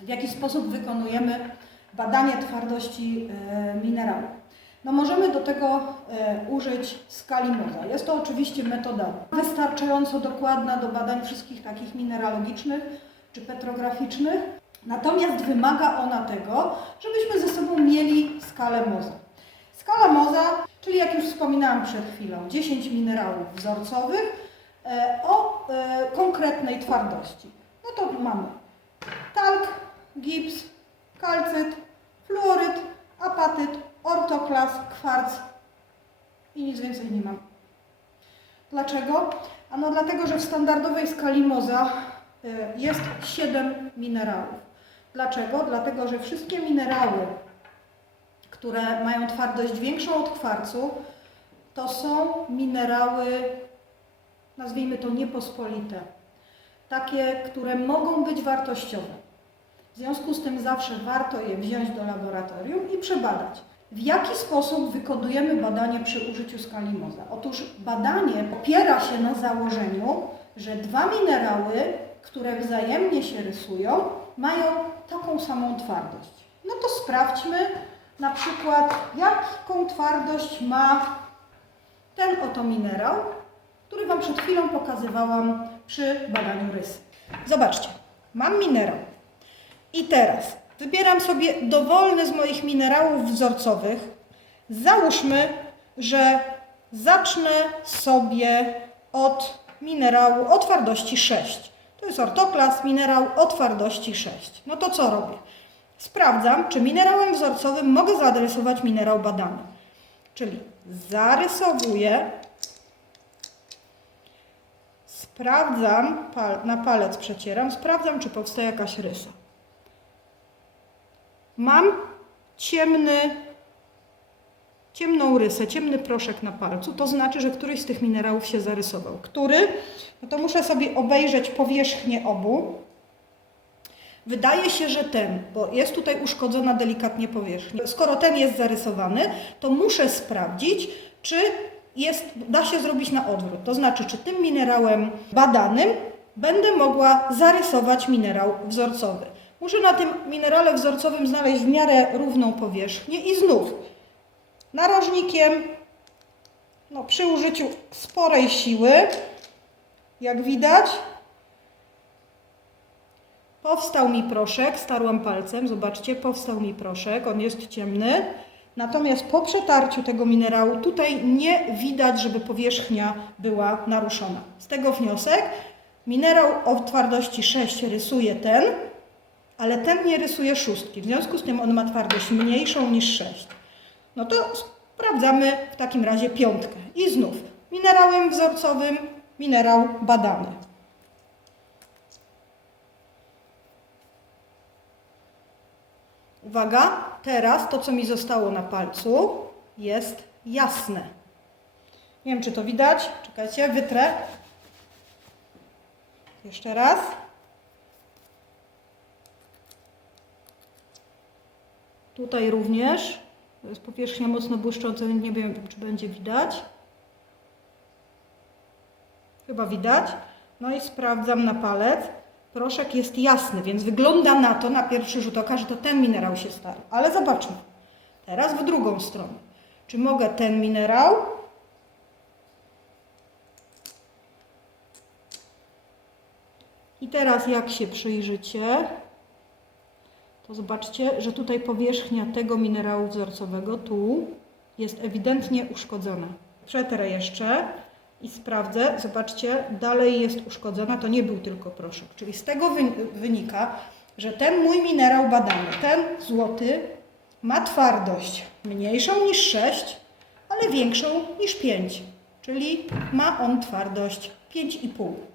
w jaki sposób wykonujemy badanie twardości minerału. No możemy do tego użyć skali Mohsa. Jest to oczywiście metoda wystarczająco dokładna do badań wszystkich takich mineralogicznych czy petrograficznych, natomiast wymaga ona tego, żebyśmy ze sobą mieli skalę Mohsa. Skala Mohsa, czyli jak już wspominałam przed chwilą, 10 minerałów wzorcowych o konkretnej twardości. No to mamy talk, gips, kalcyt, fluoryt, apatyt, ortoklas, kwarc i nic więcej nie mam. Dlaczego? Ano dlatego, że w standardowej skali Mohsa jest 7 minerałów. Dlaczego? Dlatego, że wszystkie minerały, które mają twardość większą od kwarcu, to są minerały, nazwijmy to niepospolite. Takie, które mogą być wartościowe. W związku z tym zawsze warto je wziąć do laboratorium i przebadać. W jaki sposób wykonujemy badanie przy użyciu skali Mohsa? Otóż badanie opiera się na założeniu, że dwa minerały, które wzajemnie się rysują, mają taką samą twardość. No to sprawdźmy na przykład, jaką twardość ma ten oto minerał, który Wam przed chwilą pokazywałam przy badaniu rysy. Zobaczcie, mam minerał i teraz wybieram sobie dowolny z moich minerałów wzorcowych. Załóżmy, że zacznę sobie od minerału o twardości 6. To jest ortoklas, minerał o twardości 6. No to co robię? Sprawdzam, czy minerałem wzorcowym mogę zaadresować minerał badany. Czyli zarysowuję, sprawdzam, na palec przecieram, sprawdzam, czy powstaje jakaś rysa. Mam ciemną rysę, ciemny proszek na palcu, to znaczy, że któryś z tych minerałów się zarysował. Który? No to muszę sobie obejrzeć powierzchnię obu. Wydaje się, że ten, bo jest tutaj uszkodzona delikatnie powierzchnia. Skoro ten jest zarysowany, to muszę sprawdzić, czy da się zrobić na odwrót. To znaczy, czy tym minerałem badanym będę mogła zarysować minerał wzorcowy. Muszę na tym minerale wzorcowym znaleźć w miarę równą powierzchnię i znów narożnikiem, no, przy użyciu sporej siły, jak widać, powstał mi proszek, starłam palcem, zobaczcie, powstał mi proszek, on jest ciemny, natomiast po przetarciu tego minerału tutaj nie widać, żeby powierzchnia była naruszona. Z tego wniosek, minerał o twardości 6 rysuje ten, ale ten nie rysuje 6, w związku z tym on ma twardość mniejszą niż 6. No to sprawdzamy w takim razie 5. I znów minerałem wzorcowym, minerał badany. Uwaga, teraz to, co mi zostało na palcu, jest jasne. Nie wiem, czy to widać. Czekajcie, wytrę. Jeszcze raz. Tutaj również. To jest powierzchnia mocno błyszcząca, nie wiem, czy będzie widać. Chyba widać. No i sprawdzam na palec. Proszek jest jasny, więc wygląda na to na pierwszy rzut oka, że to ten minerał się starł. Ale zobaczmy. Teraz w drugą stronę. Czy mogę ten minerał i teraz jak się przyjrzycie, to zobaczcie, że tutaj powierzchnia tego minerału wzorcowego tu jest ewidentnie uszkodzona. Przetrę jeszcze i sprawdzę. Zobaczcie, dalej jest uszkodzona. To nie był tylko proszek. Czyli z tego wynika, że ten mój minerał badany, ten złoty, ma twardość mniejszą niż 6, ale większą niż 5. Czyli ma on twardość 5,5.